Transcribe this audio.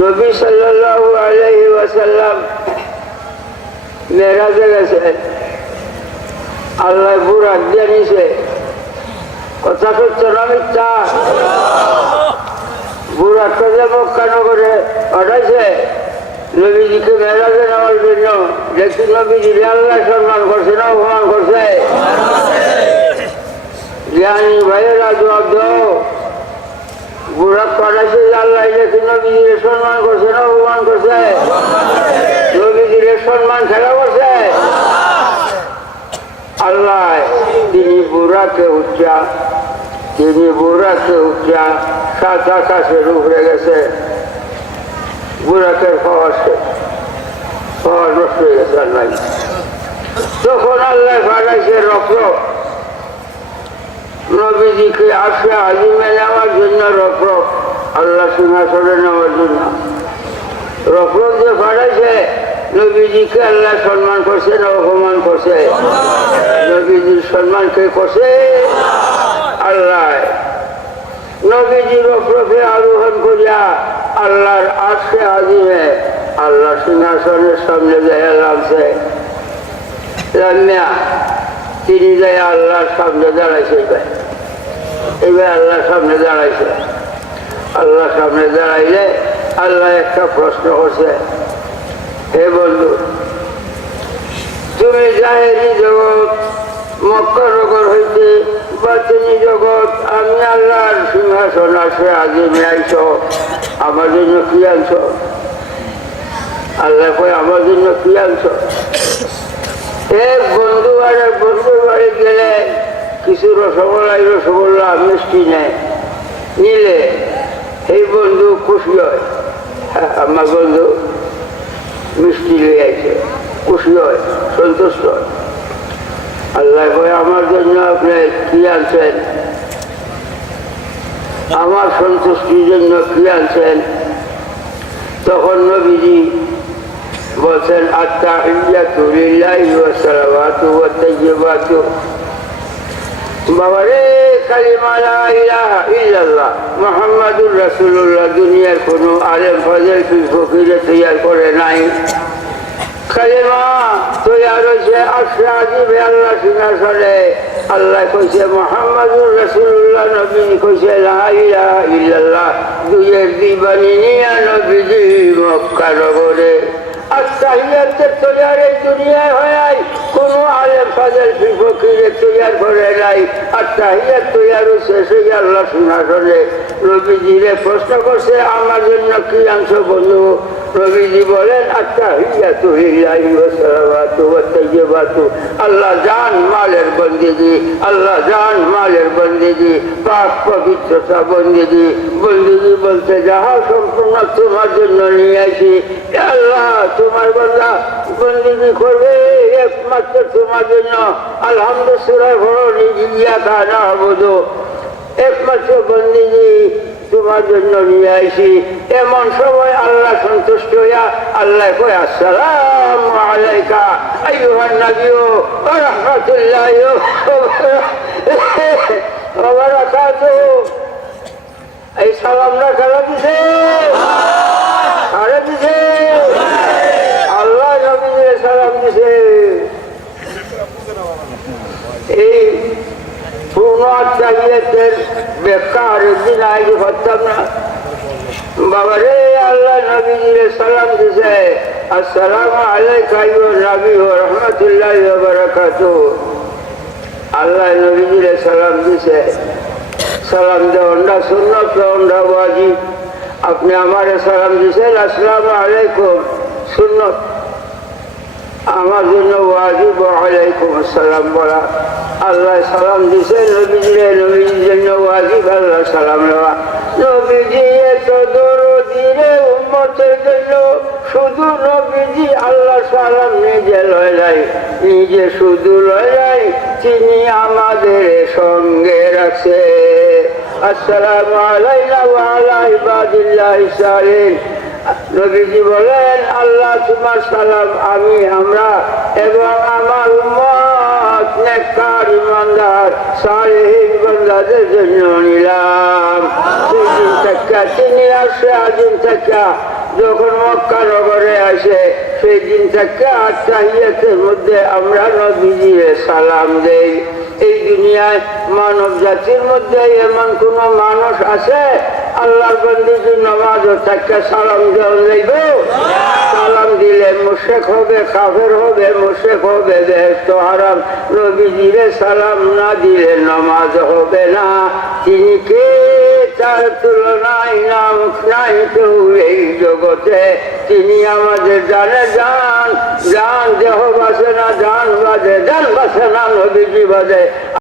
নবী সাল্লাল্লাহু আলাইহি ওয়াসাল্লাম মেরাজে গেছেন, আল্লাহ বুরাক দিয়ে নিছে। কথা সত্য না মিথ্যা? বুরাকটা যে মক্কা নগরে পাঠাইছে নবীজিকে মেরাজে নেওয়ার জন্য। দেখছি নবীজিকে আল্লাহ সম্মান করছে না অপমান করছে? জ্ঞানী ভাইয়েরা জবাব দাও, বুরাক পাঠাইছে যে আল্লাহ দেখছি নবীজিকে সম্মান করছে না অপমান করছে? নবীজিকে সম্মান খেলা করছে আল্লাহ। তিনি বুরাকে উচ্চা সাত আকাশের উপরে গেছে। বুরাকের পাওয়ার নষ্ট হয়ে গেছে আল্লাহ। তখন আল্লাহ পাঠাইছে রক্ত নবীজিকে আসে আজিমে নেওয়ার জন্য, রক্ত আল্লাহ সিংহাসনে নেওয়ার জন্য রক্ত যে পাঠাইছে। নবীজিকে আল্লাহ সম্মান করছে না অপমান করছে? নবীজির সম্মান কে করছে? আল্লাহ। নবীজির রক্তকে আরোহণ করিয়া আল্লাহর আরশে আজিমে আল্লাহ সিংহাসনের সামনে যায় নামছে। তিনি যায় আল্লাহর সামনে দাঁড়াইছে। এবার আল্লাহর সামনে দাঁড়াইছে। আল্লাহর সামনে দাঁড়াইলে আল্লাহ একটা প্রশ্ন করছে, হে বন্ধু, তুমি জাহেরি জগৎ মক্কা নগর হইতে বাতিনি জগৎ আমি আল্লাহর সিংহাসন আসে আজিমে আইছ, আমার জন্য কি আনছ? আল্লাহ কয় আমার জন্য কি আনছ? এক বন্ধু আর এক বন্ধুর বাড়ি গেলে কিছু রসগোল্লা মিষ্টি নেয়, নিলে এই বন্ধু খুশি হয়, আমার বন্ধু মিষ্টি লিয়ে আছে, খুশি হয়, সন্তুষ্ট হয়। আল্লাহ কয় আমার জন্য আপনি কি আনছেন? আমার সন্তুষ্টির জন্য কি আনছেন? তখন নবীজি বলছেন, আত্তাহিয়াতু লিল্লাহি ওয়া সালাওয়াতু ওয়া তাইয়্যিবাতু। বাবারে, কালিমা লা ইলাহা ইল্লাল্লাহ মুহাম্মাদুর রাসূলুল্লাহ দুনিয়ার কোনো আলেম ফাজিল পীর ফকিরে তৈয়ার করে নাই। কালিমা তৈয়ার হয়েছে আরশে আজিমে আল্লাহ সিংহাসনে। আল্লাহ কইছে মুহাম্মাদুর রাসূলুল্লাহ, নবী কইছে লা ইলাহা ইল্লাল্লাহ। দুইয়ের দিবানি নিয়া নবীজি মক্কা নগরে আত্তাহিয়াতের তৈয়ার এই দুনিয়ায় হয় কোনো আলেম ফাজিল পীর ফকিরে তৈয়ার করে নাই। আত্তাহিয়াত তৈয়ার হয়েছে সেই আল্লাহ সিংহাসনে। নবীজিরে প্রশ্ন করছে, আমার জন্য কি আনছো বন্ধু? নবীজি বলেন, আত্তাহিয়াতু লিল্লাহি ওয়া সালাওয়াতু ওয়া তাইয়্যিবাতু। আল্লাহ জান মালের বন্দেগি, আল্লাহ জান মালের বন্দেগি, পাক পবিত্রতা বন্দেগি। বন্দেগি বলতে যাহা সম্পূর্ণ তোমার জন্য নিয়ে আসি। আল্লাহ তোমার বান্দা বন্দেগি করবে একমাত্র তোমার জন্য। আলহামদুলিল্লাহ বড় নিজিয়া তা না হবো, একমাত্র বন্দেগি তোমার জন্য নিয়ে আসি। এমন সময় আল্লাহ সন্তুষ্ট হইয়া আল্লাহ কয়, আসসালামু আলাইকা আইয়ুহান নাবিয়্যু ওয়া রাহমাতুল্লাহি ওয়া বারাকাতুহু। এই সালামটা কারা দিছে? কারা দিছে? আল্লাহ নবীকে সালাম দিছে। এই পূর্ণ আত্মাহিয়াতের ব্যাখ্যা আরেকদিন আগে করতাম না। বাবারে, আল্লাহ নবীজিরে সালাম দিছে, আসসালামু আলাইকা আইয়ুহান নাবিয়্যু ওয়া রাহমাতুল্লাহি ওয়া বারাকাতুহু। আল্লাহ নবীজিরে সালাম দিছে। সালাম দেওয়াটা সুন্নাত, দেওয়াটা ওয়াজিব। আপনি আমারে সালাম দিছেন আসসালামু আলাইকুম, সুন্নাত। আমার জন্য ওয়াজিব ওয়ালাইকুম আসসালাম বলা। আল্লাহ সালাম দিছে নবীজিরে, নবীজির জন্য ওয়াজিব আল্লাহ সালাম নেওয়া। নবীজি এত দরদিরে উম্মতের জন্য শুধু নবীজি আল্লাহ সালাম নিজে লয় নাই, নিজে শুধু লয় নাই, তিনি আমাদের সঙ্গে রাখছে। আসসালামু আলাইনা ওয়া আলা ইবাদিল্লাহিস সালিহিন। নবীজি বলেন, আল্লাহ তোমার সালাম আমি, আমরা এবং আমার উম্মত নেককার ইমানদার সালেহীন বান্দাদের জন্য নিলাম। সেই দিন থেকে তিনি আসে আজিম থেকে যখন মক্কা নগরে আসে সেই দিন থেকে আর তাহিয়াতের মধ্যে আমরা নবীজির সালাম দেই। এই দুনিয়ায় মানব জাতির মধ্যে এমন কোন মানুষ আছে আল্লাহর বন্দির নামাজ থাকে সালাম দেওয়া যাইবে? সালাম দিলে মুশরিক হবে, কাফের হবে, মুশরিক হবে, বেহেশত হারাম। নবীজিরে সালাম না দিলে নামাজ হবে না। তিনি কে? তার তুলনায় নাম নাই কেউ এই জগতে। তিনি আমাদের জানে জান, জান দেহ বাসে না, জান বাজে, জান বাসে না, নবীজি বাজে।